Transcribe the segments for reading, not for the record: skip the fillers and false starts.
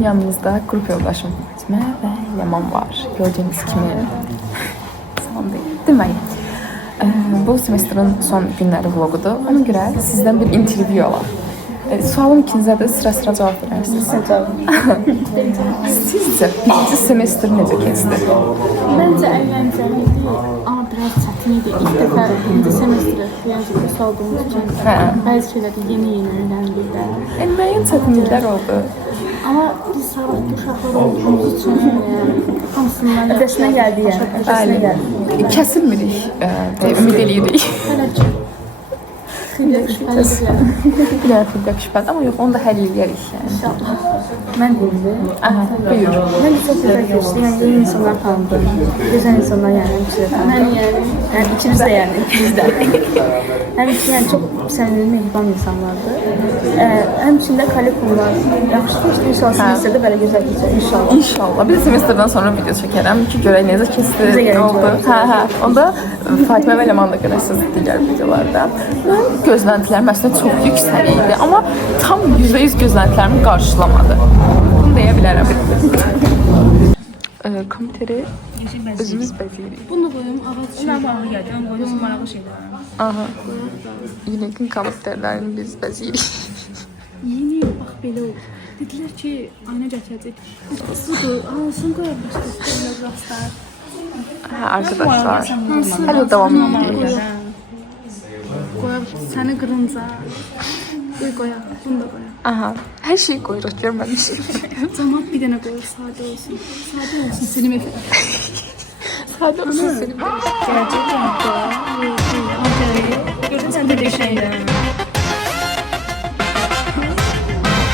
bugün yanımızda grup yoldaşım Fatime ve Yaman var. Gördüğünüz kimi son değil mi? Bu semestrin son günləri vlogudur. Ona görə sizdən bir intervyu olar. Sualım ikinizə də sıra cavab verərsiniz. Sizcə birinci semestr necə keçdi? Bence eğlenceliydi ama biraz çətiniydi. İlk defa birinci semestre birazcık olduğumuz için bazı şeyleri yeni öğrendik de. Müəyyən çətinliklər oldu. Ama biz sağlıklı uşaqlar olduğumuz için hamısından ötesine geldi yani. Bəli. Kəsilmirik, ümid eləyirik. Xilaf şübhət, amma yox, onu da həll eləyərik yəni. İnşallah. Ben de. Aha, buyur. Ben de çok güzel geçti. Yani yeni insanlar tanıdım. Güzel insanlar yani. Hepsi tanıdım. Yani ikimiz de yani. İkimiz de. Yani çok sevimli, mehriban insanlardı. Hem içinde kalikumlar. Yaxşı geçti. İnşallah semesterde böyle güzel geçer. İnşallah. İnşallah. Bir semestrdən sonra video çəkərəm ki, görək necə keçdi, nə oldu. Hə. Onda Fatimə və Ləman da görəsiniz digər videolarda. Mən gözləntilərim əslində çox yüksək idi, amma tam %100 gözləntilərimi qarşılamadı. Bunu deyə bilərəm. Komiteri özümüz bəziyirik. Bunu koyayım. Ağaç şeyler. Bunu geleceğim. Koyuyorsun maraqlı şeyler. Aha. Yine komiterlərini biz bəziyirik. Yeni bak belə oldu. Dediler ki, ayna gətirəcək. Sudur, alsın qoyar başqa rastlar. Hə, arkadaşlar. Hələ davam edirik. Qoyar səni qırınca. Qoyar, bunu da qoyar. Aha. Hər şeyi qoyuruq, görməmişik. Cəmat bir dənə qoyur, sadə olsun. Sadə olsun, Selim Efe. Sadə olsun Selim Efe. Gerçekten gördün sen de bir şeyler.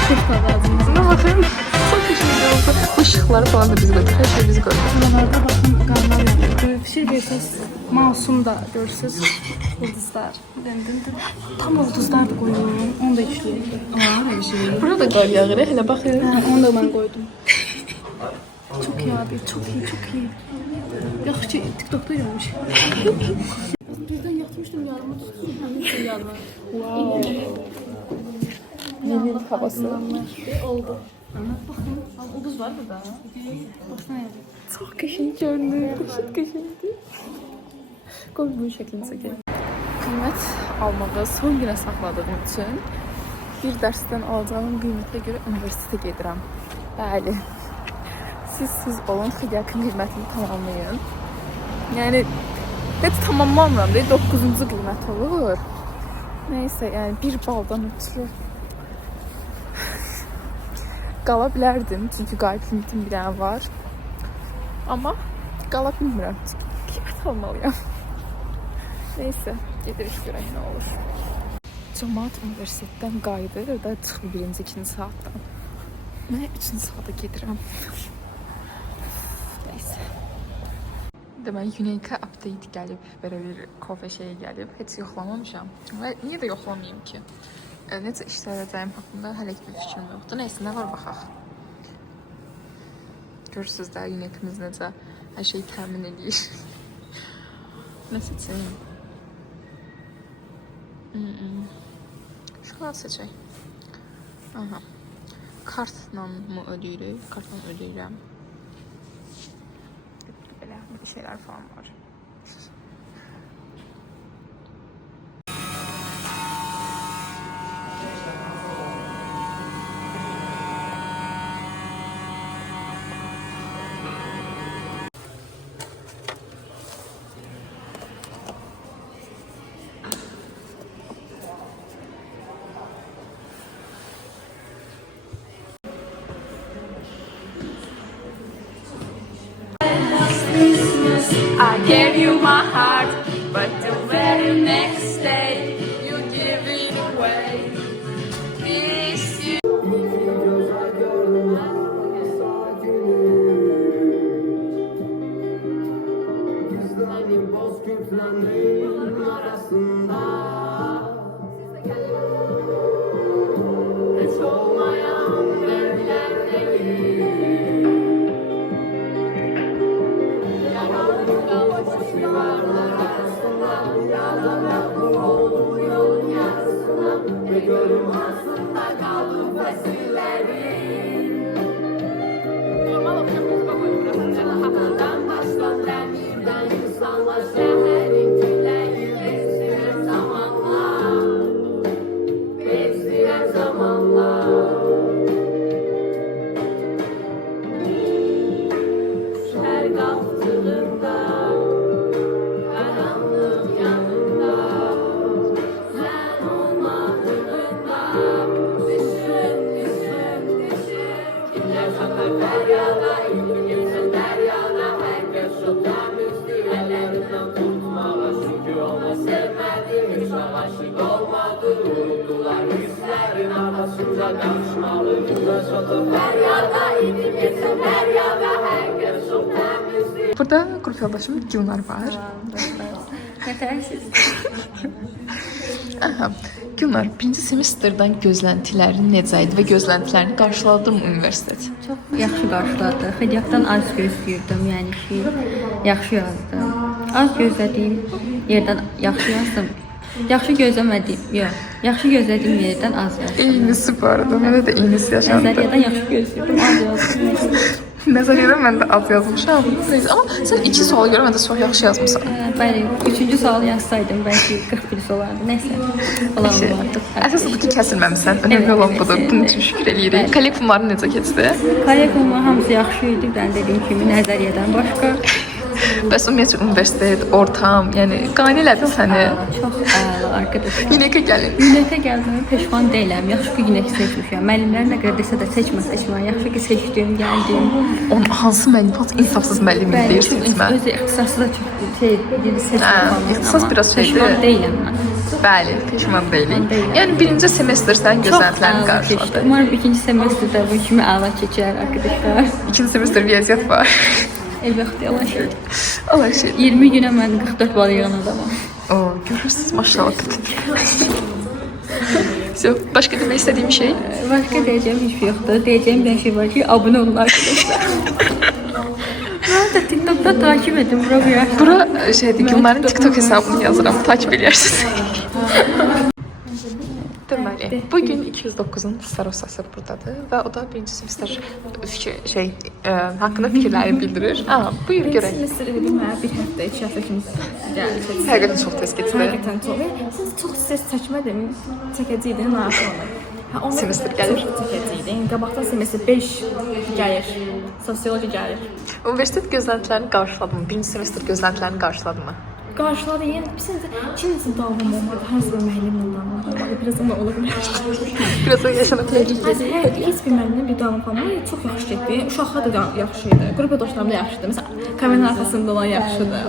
Çok fazla ağzımıza. Buna bakın. Çok teşekkür oldu. Bu ışıkları falan da biz koyduk. Her şeyi biz koyduk. Buralarda bakın qanlar yanıyor. Böyle bir şey görseniz masum da görsünüz. Ulduzlar. Tam ulduzlar da koyuyorum. Onu da işliyorum. Aa, bir şey. Burada qar yağır. Hələ baxın. Onu da ben koydum. Çok iyi abi. Çok iyi, çok iyi. Yaxşı ki TikTok'ta görmüş. Birden yatmıştım yarıma tuttum. Hem de yarıma. Wow. Yeni havası. Oldu. Bakın, ulduz var burada. Baksana ya. Çox qəşəng görünür. Çok qəşəngdir. Qoy bu şəklini çəkək. Qiymət almağı son günə saxladığım üçün bir dərsdən alacağım qiymətə görə universitetə gedirəm. Bəli. Siz olun ki, yakın qiymətini tamamlayın. Yəni heç tamamlamıram deyə 9-cu qiymət olur. Nəysə, yəni bir baldan ötürü qala bilərdim, çünki qayıt limitim bir dənə var. Amma qala bilmirəm, çünki qiymət almalıyam. Nəysə, gedirik görək nə olur. Cəmaət universitetdən qayıdır da çıxır birinci, ikinci saatdan. Mən 3-cü saata gedirəm. Nəysə. Demək, Unika update gəlib, belə bir kofe şeyə gəlib. Heç yoxlamamışam. Və niyə də yoxlamayayım ki? Necə işləyəcəyim haqqında hələ ki bir fikrim yoxdur. Nəysə, nə var baxaq. Görürsünüz də, Unikimiz necə hər şeyi təmin edir. Nə seçəyim? Şokolad seçək. Aha. Kartla mı ödəyirik? Kartla ödəyirəm. Belə bir şeylər falan var. I gave you my heart, but the very next day you give it away. Miss you. Burada grup yoldaşım Gülnar var. Yetersiz. Aha. Gülnar, birinci semestrdən gözləntilərin necə idi və gözləntilərini qarşıladın mı universitet? Çox yaxşı qarşıladı. Fədiyyatdan az gözləyirdim, yəni ki, yaxşı yazdım. Az gözlədiyim yerdən yaxşı yazdım. Yaxşı gözləmədiyim, yox, yaxşı gözlədiyim yerdən az yazdım. Eynisi bu arada, mənə də eynisi yaşandı. Nəzəriyyədən yaxşı gözləyirdim, az yazdım. Nəzəriyyədən mən də az yazmışam. Neyse, amma sən 2 suala görə məndə çox yaxşı yazmısan. Bəli, 3-cü sualı yazsaydım bəlkə 41 olardı. Nəysə, olan olardı. Əsas odur ki, kəsilməmisən. Önəmli olan budur. Bunun üçün şükür eləyirik. Kollektivlərin necə keçdi? Kollektivlərin hamısı yaxşı idi. Ben dediyim kimi nəzəriyyədən başqa. Bəs ümumiyyətlə universitet, ortam, yəni qane elədi səni. Çox əla arkadaşlar. Yunekə gəlin. Yunekə gəldiyimə peşman deyiləm. Yaxşı ki, Yunek seçmişəm. Müəllimlər nə qədər desə də seçmə. Yaxşı ki, seçdim, gəldim. Onun hansı müəllim, insafsız müəllim deyirsən mən. Özü ixtisası da çox seçməm. İxtisas biraz şeydir. Peşman deyiləm mən. Bəli, peşman deyilik. Yəni birinci semestr sən gözləntilərini qarşıladı. Umarım ikinci semestrdə bu kimi əla keçər arkadaşlar. İkinci semestr vəziyyət var. Elbəttə olan şey. Allah şey. 20 günə mən 44 bal yığan adamam. Oo, görürsünüz maşallah. Başqa demək istədiyim şey? Başqa deyəcəyim heç şey yoxdur. Deyəcəyim bir şey var ki, abunə olun arkadaşlar. Mən də TikTok'da takip edin. Bura şeydir, Gülnar'ın TikTok hesabını yazıram, takip edirsiniz. Deməli, bugün 209-un Starosası buradadır və o da birinci semestr haqqında fikirləri bildirir. Buyur görək. Semestr bilməyəm, bir həftə, 2 həftə kimi gəldi. Həqiqətən çox tez keçdi. Həqiqətən çox. Siz çox stres çəkmədim, çəkəcəydin, narahat Semestr gəlir. Çəkəcəydin. Qabaqdan semestr 5 gəlir. Sosioloji gəlir. Universitet gözləntilərini qarşıladı mı? Birinci semestr gözləntilərini qarşıladı mı? Qarşıladı. Yəni kimsə davam olmadı. Hər zaman müəllimlə davam olmadı. Biraz ama ola bilər. Biraz da yaşamaq təhlükəli. Heç bir müəllimlə bir davam olmadı. Çox yaxşı getdi. Uşaqlar da yaxşı idi. Qrup yoldaşlarım da yaxşıdır. Məsələn, kameranın arxasında olan yaxşıdır.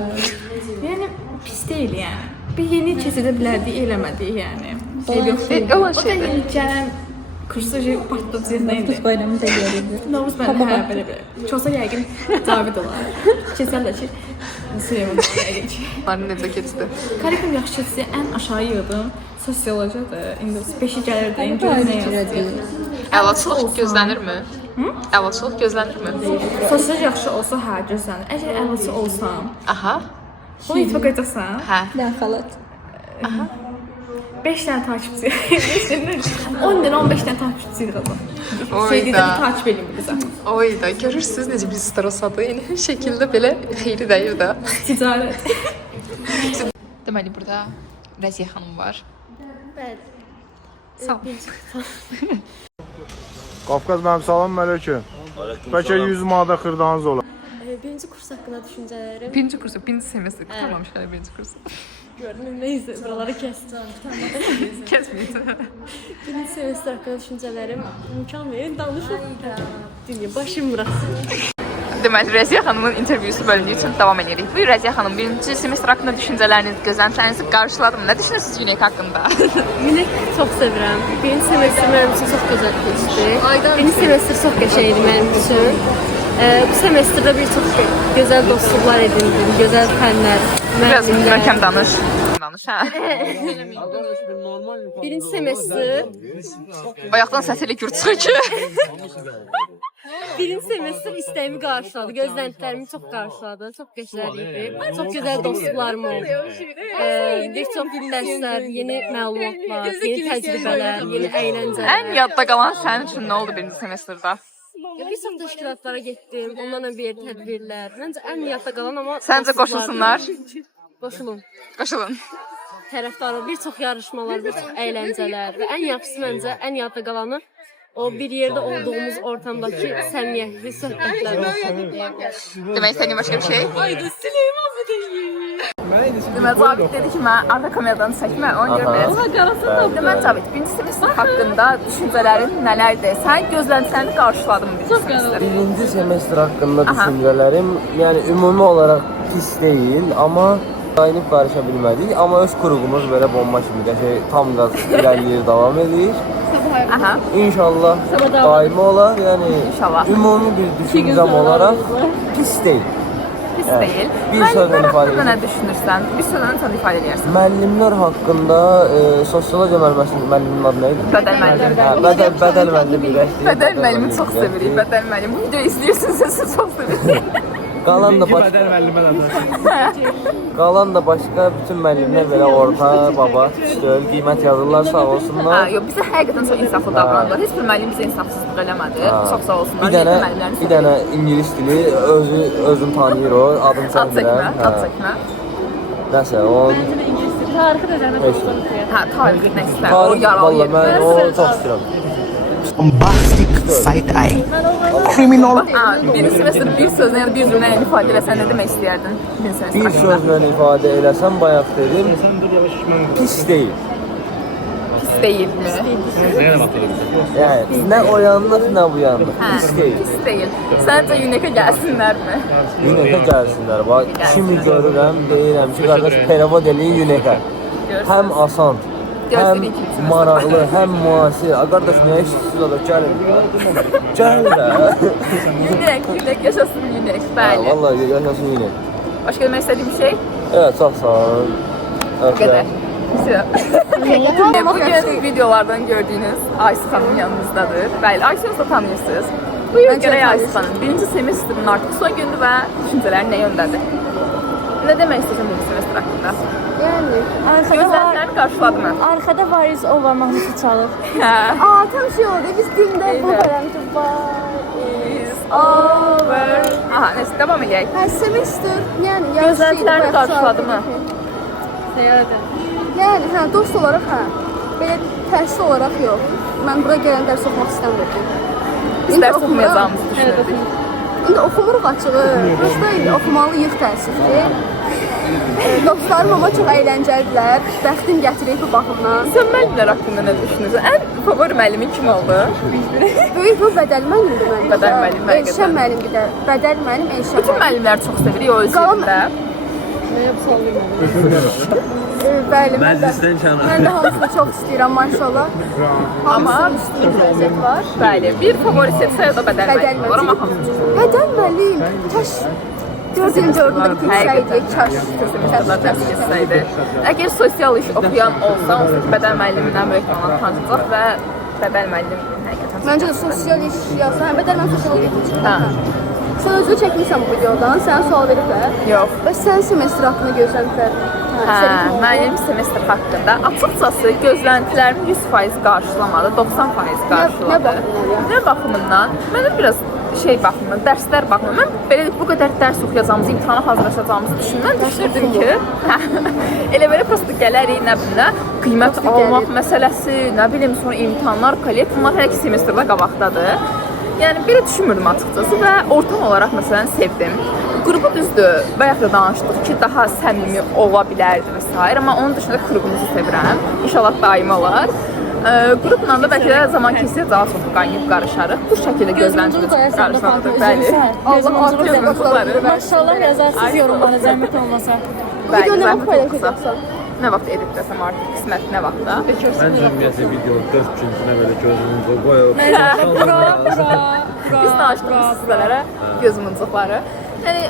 Yəni pis deyil yəni. Bir yeni keçidə bilərdik, eləmədik yəni. Olan O da yeni gələn kursucu partlayıcı nə idi? Bayramı da gəlirdi. Novruz mənim belə. Çoxsa yəqin Cavid olar. Keçərlər ki, Süleyman yəqin ki. Onların necə keçdi? Karikum yaxşı keçdi. Ən aşağı yığdım. Sosiologiyadır. İndi 5-i gəlirdi. İndi nə yazdı? Əlaçılıq gözlənirmi? Əlaçılıq gözlənirmi? Sosioloji yaxşı olsa hə gözlənir. Əgər əlaçı olsam, Aha. onu ittifaq edəcəksən. Hə. Nə xalat? 5 dənə takipçi. 10 dənə 15 dənə takipçi yığılır. Oyda. Takip edin bizə. Oyda. Görürsünüz necə biz starosadı. Yəni hər şəkildə belə xeyri dəyir də. Ticarət. Deməli burada Rəziyə xanım var. Bəli. Sağ ol. Qafqaz mənim salam əleykum. Bəlkə 100 manata xırdanız olar. Birinci kurs haqqında düşüncələrim. Birinci kursu, birinci semestr qurtarmamış hələ birinci kursu. Gördüm, neyse, buraları kestim. Kəsməyəcəm. Birinci semestr haqqında düşüncələrim. İmkan verin, danışın. Dünya, başım burası. Deməli, Rəziyə xanımın intervyusu bölümü üçün davam edirik. Buyur Rəziyə xanım, birinci semestr haqqında düşüncələriniz, gözləntilərinizi qarşıladım. Nə düşünürsünüz Yunek haqqında? Yunek çok sevirəm. Birinci semestr mənim üçün çox gözəl keçdi. Birinci semestr çox qəşəngdi mənim üçün. Bu semestrdə bir çox gözəl dostluqlar edindim, gözəl fənlər, Biraz müəllimlər. möhkəm danış. Danış, hə? Birinci semestr, Bayaqdan səs elə gür çıxır ki. birinci semestr istəyimi qarşıladı, gözləntilərimi çox qarşıladı, çox qəşəng idi. Çox gözəl dostlarım oldu. Bir çox dərslər, yeni məlumatlar, yeni təcrübələr, yeni əyləncələr. Ən yadda qalan sənin üçün nə oldu birinci semestrdə? Bir çox təşkilatlara getdim, onlarla bir tədbirlər. Məncə ən yadda qalan amma Səncə qoşulsunlar? Qoşulun. Qoşulun. Tərəfdarı bir çox yarışmalar, bir çox əyləncələr və ən yaxşısı məncə ən yadda qalanı o bir yerdə olduğumuz ortamdakı səmiyyətli söhbətlər. Demək istədiyin başqa bir şey? Ayda Süleyman bu deyil. Demək, Cabit dedi ki, mən arka kameradan çəkmə, onu görməyəcəm. Demək, Cabit, birinci semestr haqqında düşüncələrin nələrdir? Sən gözləntilərini qarşıladın mı birinci semestr? Birinci semestr haqqında düşüncələrim, yəni ümumi olaraq pis deyil, amma dayanıb barışa bilmədik. Amma öz qruqumuz belə bomba kimi qəşəng tam qaz irəliləyir, davam edir. Aha. İnşallah daimi olar, yəni İnşallah. ümumi bir düşüncəm olaraq pis deyil. Pis deyil. Bir sözlə Müəllimlər ifadə haqqında nə edeyim. düşünürsən? Bir sözlə sən ifadə edərsən. Müəllimlər haqqında sosiologiya müəlliminin adı nə idi? Bədəl müəllim. Hə, bədəl müəllim birləşdi. Bədəl müəllimi çox sevirik. Bədəl müəllim. Bu videoyu izləyirsiniz, sizi çox sevirik. Qalan da başqa qalan da başqa bütün müəllimlər belə orta, baba, üstün, qiymət yazırlar, sağ olsunlar. Ha, yox, bizə həqiqətən çox insaflı davranırlar. Heç bir müəllim bizə insafsızlıq eləmədi. Çox sağ olsunlar. Bir dənə ingilis dili özünü tanıyır o, adını Ad çəkmə, çəkmirəm. ad çəkmə. Nəsə, o Tarixi də zəhmət olsun. Hə, tarixi nəsə, o tarix yaralı valla mən yerdir. onu çox istəyirəm. Bombastic side eye. Criminal. Ha, birinci semestr bir sözlə ya da bir cümlə ilə ifadə eləsən nə demək istəyərdin? Birinci semestr Bir haqqında. sözlə ifadə eləsəm bayaq dedim, pis deyil. Pis deyilmi? Yəni, nə o yanlıq, nə bu yanlıq, Hə, pis deyil. pis deyil. Səncə UNEK-ə gəlsinlərmi? UNEK-ə gəlsinlər, bax, kimi görürəm, deyirəm ki, qardaş, perevod eləyin UNEK-ə. Həm asan, həm Gözləyirik ikimiz. maraqlı, həm müasir. Qardaş, niyə işsiz olur, gəlin. Gəl də. UNEK, yaşasın UNEK, bəli. Vallahi yaşasın UNEK. Başqa demək istədiyim bir şey? Evet, çox sağ olun. Bu qədər. Bugün videolardan gördüyünüz Aysu xanım yanınızdadır. Bəli, Aysu'yu da tanıyırsınız. Buyurun görək Aysu xanım. Birinci semestrin artıq son gündür və düşüncələrin nə yöndədir? Nə demək istəyirsən birinci semestr haqqında? Yəni, Gözləntilərini qarşıladı mı? arkada Variz Ova mahnısı çalır. Hə. Tam şey oldu, biz dildə bu öyrəndik. Is over. Aha, nəsə, devam edək. Semestr, yəni Gözləntilərini qarşıladı mı? Yəni, dost olaraq belə təhsil olaraq yox. Mən bura gələn dərs oxumaq istəmirdim. Biz dərs oxumayacağımızı düşünürdük. İndi oxumuruq açığı. Prosta indi oxumalıyıq təəssüfdir. Dostlarım amma çox əyləncəlidirlər. Bəxtim gətirir bu baxımdan. Sən müəllimlər haqqında nə düşünürsən? Ən favori müəllimin kim oldu? Böyük bu bədəl müəllimdir məndə. Bədəl müəllim, həqiqətən. Elşən müəllimdir də. Bədəl müəllim, Elşən Bütün müəllim. müəllimləri çox sevirik o özlərində. Bəli, mən də hamısını çox istəyirəm maşallah. Amma Hamısının üstün vəziyyət var. bəli, bir favori seçsə ya da bədəl Bədəl müəllim olur amma hamısı çox sevirik. Bədəl müəllim, kaş dördüncü orada keçsəydi, kaş. Həqiqətən dərs keçsəydi. Əgər sosial iş oxuyan olsa, onsuz ki, bədəl müəllimindən böyük olan tanıyacaq və bədəl müəllim həqiqətən. Məncə də sosial iş yazsan, bədəl mən sosiologiya keçirəm. Hə. Sən özü çəkmirsən bu videodan, sənə sual veriblər. Yox. Bəs sənin semestr haqqında gözləntilərin? Mənim semestr haqqında açıqcası gözləntilərimi 100% qarşılamadı, 90% qarşıladı. Nə baxımından? Mənə biraz baxımından, dərslər baxımından mən belə bu qədər dərs oxuyacağımızı, imtahana hazırlaşacağımızı düşünməm. Düşünürdüm ki, elə belə prosta gələrik, nə bilim, qiymət almaq məsələsi, nə bilim, sonra imtahanlar, kollekt, bunlar hər iki semestrdə qabaqdadır. Yəni belə düşünmürdüm açıqcası və ortam olaraq məsələn sevdim. Qrupu düzdür, bayaq da danışdıq ki, daha səmimi ola bilərdi və s. Amma onun dışında qrupumuzu sevirəm. İnşallah daimi olar. Qrupla da bəlkə də zaman keçir, daha çox qaynayıb qarışarıq. Bu şəkildə gözləntimiz qarşılanır. Bəli. Allah gözünüzləri. Maşallah yazarsınız yorumlara, zəhmət olmasa. Bəli, Video nə vaxt zəhmət olmasa. paylaşacaqsan? Nə vaxt editləsəm artıq, qismət nə vaxtda. Məncə ümumiyyətlə video 4 gününə belə gözünüzü qoyub. Biz danışdığımız sizlərə gözümüzükləri. Yəni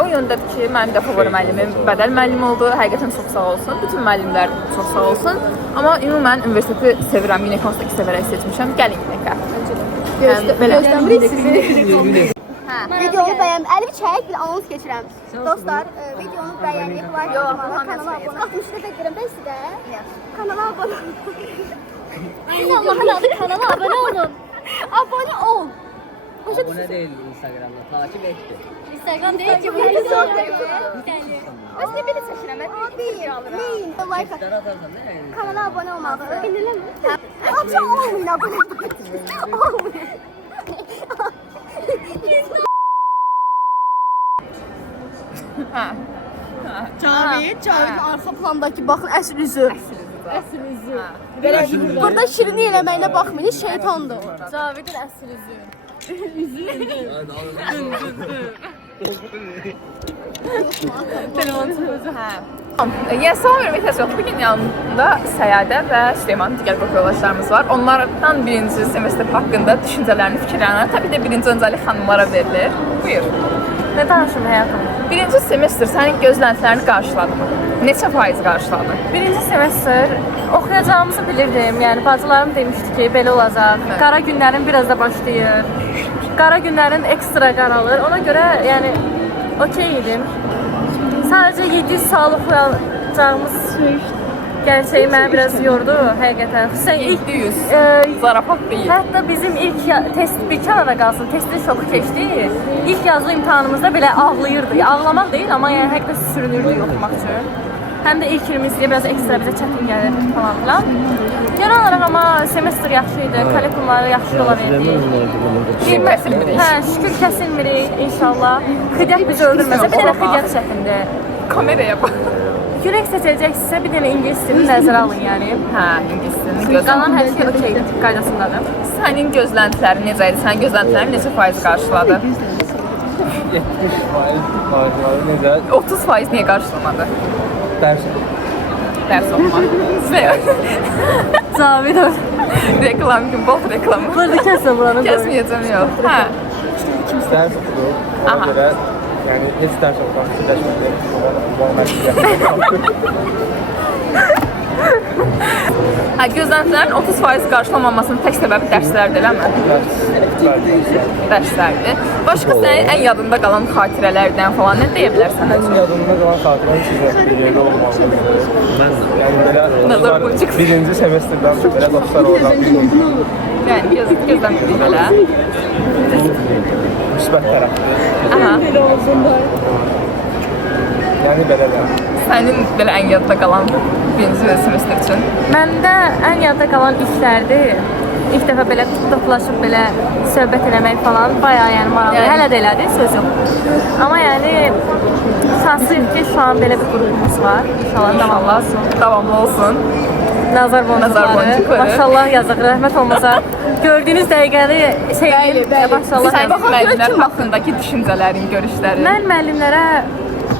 o yöndədir ki, mənim də favori müəllimim bədəl müəllim oldu. Həqiqətən çox sağ olsun. Bütün müəllimlər çox sağ olsun. Amma ümumən universiteti sevirəm. UNEK-i sevərək seçmişəm. Gəlin UNEK-ə. Gözləmirik sizi. Videonu bəyən, əlimi çək, bir anons keçirəm. Dostlar, videonu bəyənib, like Yox, atmalı, kanala abunə. 60 dəfə deyirəm, ben sizə. Kanala abunə olun. Siz Allah'ın adı kanala abunə olun. Abunə ol. Abone değil Instagram'da. Takip etti. Instagram değil ki bu YouTube. Aslında beni çəkirəm. Mən bir alıram. Like Tıkları atarsan ne yani? kanala abone olmağı. Bilirəm. Abone olmayın abone. Olmayın. Cavit arxa plandakı baxın əsl üzü. Əsl üzü. Burada şirini eləməyinə baxmayın, şeytandır o. Cavidin əsl üzü. Telefon sözü, hə. Yəni, sual vermək təəssüf yoxdur. Bugün yanımda Səyadə və Süleyman digər qrup yoldaşlarımız var. Onlardan birinci semestr haqqında düşüncələrini, fikirlərini təbii də birinci öncəlik xanımlara verilir. Buyur. Nə danışım həyatım? Birinci semestr sənin gözləntilərini qarşıladı mı? Neçə faiz qarşıladı? Birinci semestr oxuyacağımızı bilirdim. Yəni bacılarım demişdi ki, belə olacaq. Qara günlərin biraz da başlayır. Qara günlərin ekstra qaralır. Ona görə yəni okey idim. Sadəcə 700 saat oxuyacağımız gerçeği məni biraz yordu həqiqətən. Xüsusən 700. Zarafat deyil. Hətta bizim ilk test bir kənara qalsın, testin şoku keçdi. İlk yazılı imtahanımızda belə ağlayırdı. Ağlamaq deyil, amma yəni həqiqətən sürünürdük oxumaq üçün. Həm də ilk ilimiz deyə biraz ekstra bizə çətin gəlir falan filan. Genel olaraq amma semestr yaxşı idi, kollekumları yaxşı yola verdik. Kəsilmirik. Hə, şükür kəsilmirik inşallah. Xidyat bizi öldürməsə, bir dənə xidyat çəkindi. Kameraya bax. Yürək seçəcəksə bir dənə ingilis dilini nəzərə alın yəni. Hə, ingilis dilini gözlə. Qalan hər şey okey qaydasındadır. Sənin gözləntilərin necə idi? Sənin gözləntilərin neçə faiz qarşıladı? 70 faiz harcaları necə? 30% niyə qarşılamadı? Dərs. Dərs olmaq. Cavid ol. Reklam gün, bol reklam. Burada kəsmə buranı. Kəsməyəcəm, yox. Hə. Dərs oxudum. Aha. Ona görə yəni heç dərs oxumaq fikirləşmədim. Hə, gözləntilərin 30% qarşılamamasının tək səbəbi dərslərdir, eləmi? Dərslərdir. Başqa sənin ən yadında qalan xatirələrdən falan nə deyə bilərsən? Ən yadımda qalan xatirəm sizə bir yerdə olmalı. Mən yəni belə Nazar boncuq. birinci semestrdən belə dostlar oradan Yəni, gözləmirik belə. müsbət tərəfdir. Aha. Yəni belə də. Sənin belə ən yadda qalan birinci semestr üçün? Məndə ən yadda qalan işlərdir. İlk dəfə belə toplaşıb belə söhbət eləmək falan bayağı yəni maraqlı. Yəni- Hələ də elədir, söz yox. Amma yəni şanslıyıq ki, şu an belə bir qrupumuz var. İnşallah davamlı olsun. Davamlı olsun. Nazar boncukları. boncukları. Maşallah yazıq, rəhmət olmasa. Gördüyünüz dəqiqəni maşallah. Sənin müəllimlər haqqındakı düşüncələrin, görüşlərin. Mən müəllimlərə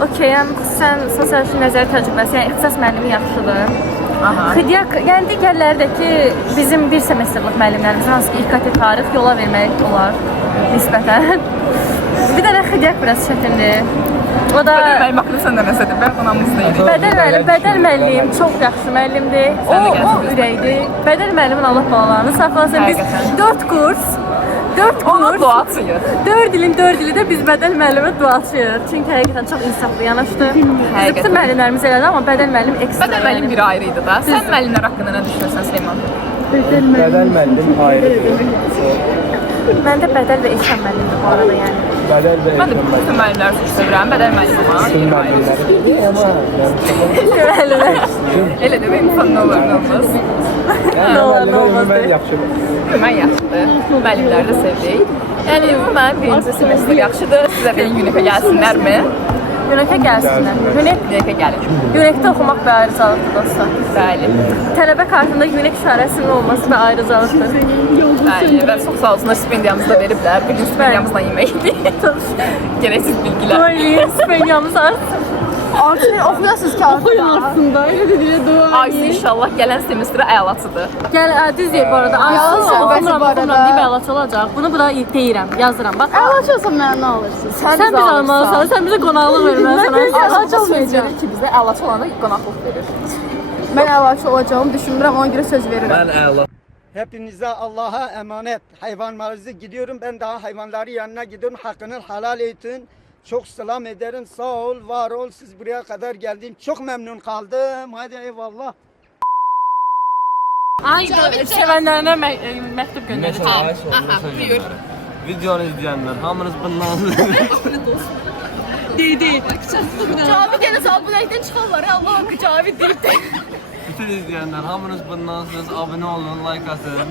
okeyəm, xüsusən sosial nəzəri təcrübəsi, yəni ixtisas müəllimi yaxşıdır. Aha. Xidyak, yəni digərləri də ki, bizim bir semestrlik müəllimlərimiz, hansı ki İKT tarix yola vermək olar nisbətən. Bir dənə xidyak biraz çətindir. O da Mənim haqqında sən də nəsə deyil, qonağımız deyil. Bədəl müəllim çox yaxşı müəllimdir. O ürəkdir. Bədəl müəllimin Allah balalarını saxlasın. Biz Həqiqətən. 4 kurs Ona dua atıyıq. 4 ilin 4 ili də biz bədəl müəllimə duaçıyıq. Çünki həqiqətən çox insaflı yanaşdı. Həqiqətən. Bütün müəllimlərimiz elədi, amma bədəl müəllim ekstra. Bədəl müəllim bir ayrı idi da. Sən müəllimlər haqqında nə düşünürsən Süleyman? Bədəl müəllim ayrıdır. Məndə bədəl və eşən müəllimdir bu arada yəni. Bədəl və Mən də bütün müəllimləri çox sevirəm. Bədəl müəllim var. Müəllimlər. Elə də benim fanın olur, nə olmaz. Mən yaxşı. Mən yaxşıdır. Müəllimləri də sevdik. Yəni, mən birinci semestr yaxşıdır. Sizə benim UNEF-ə gəlsinlərmi? UNEF-ə gəlsinlər. UNEF-ə gəlin. UNEF-də oxumaq bir ayrıcalıqdır dostlar. Bəli. Tələbə kartında UNEF işarəsinin olması bir ayrıcalıqdır. Bəli. Və çox sağ olsunlar, stipendiyamızı da veriblər. Bir gün stipendiyamızla yeməkdir. Gərəksiz bilgilər. Dua stipendiyamız artsın. Artıq oxuyasınız ki, Aysi inşallah gələn semestrə əlaçıdır. Gəl, düz deyir bu arada. Yalan söhbəti bu arada. Deyib əlaç olacaq. Bunu bura deyirəm, yazıram. Bax, əlaç olsa mənə nə alırsın? sən bizə almalısan, sən bizə qonaqlıq verməlisən. Əlaç olmayacaq ki, bizə əlaç olanda qonaqlıq verir. Mən əlaç olacağımı düşünmürəm, ona görə söz verirəm. Mən əla. Hepinize Allah'a emanet. Hayvanlarınızı gidiyorum. Ben daha hayvanları yanına gidiyorum. Hakkını helal edin. Çok selam ederim. Sağ ol, var ol. Siz buraya kadar geldin. Çok memnun kaldım. Hadi eyvallah. Ay, sevənlərinə məktub göndərəcəm. Aha, buyur. Videonu izleyenler hamınız bundan Cavid yenə abunəlikdən çıxarlar. Allah haqqı Cavid deyib də. bütün izleyenler hamınız bundansınız. Abone olun, like atın.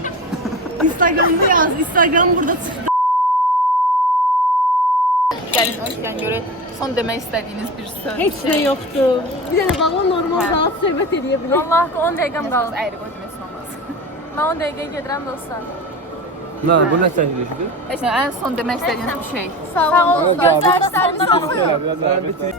Instagramda yaz. Instagram burada çıxdı. Gəlin hoşgən görək. Son demək istədiyiniz bir söz. Heç nə yoxdur. Bir dənə bağla normal rahat söhbət edə bilir. Allah haqqı 10 dəqiqəm qaldı. Əyri qoy deməsin olmaz. Mən 10 dəqiqəyə gedirəm dostlar. Ne bu ne çəkilişdir? Heç nə, ən son demək istədiyiniz bir şey. Sağ olun. Gözlər sərvis oxuyun. Biraz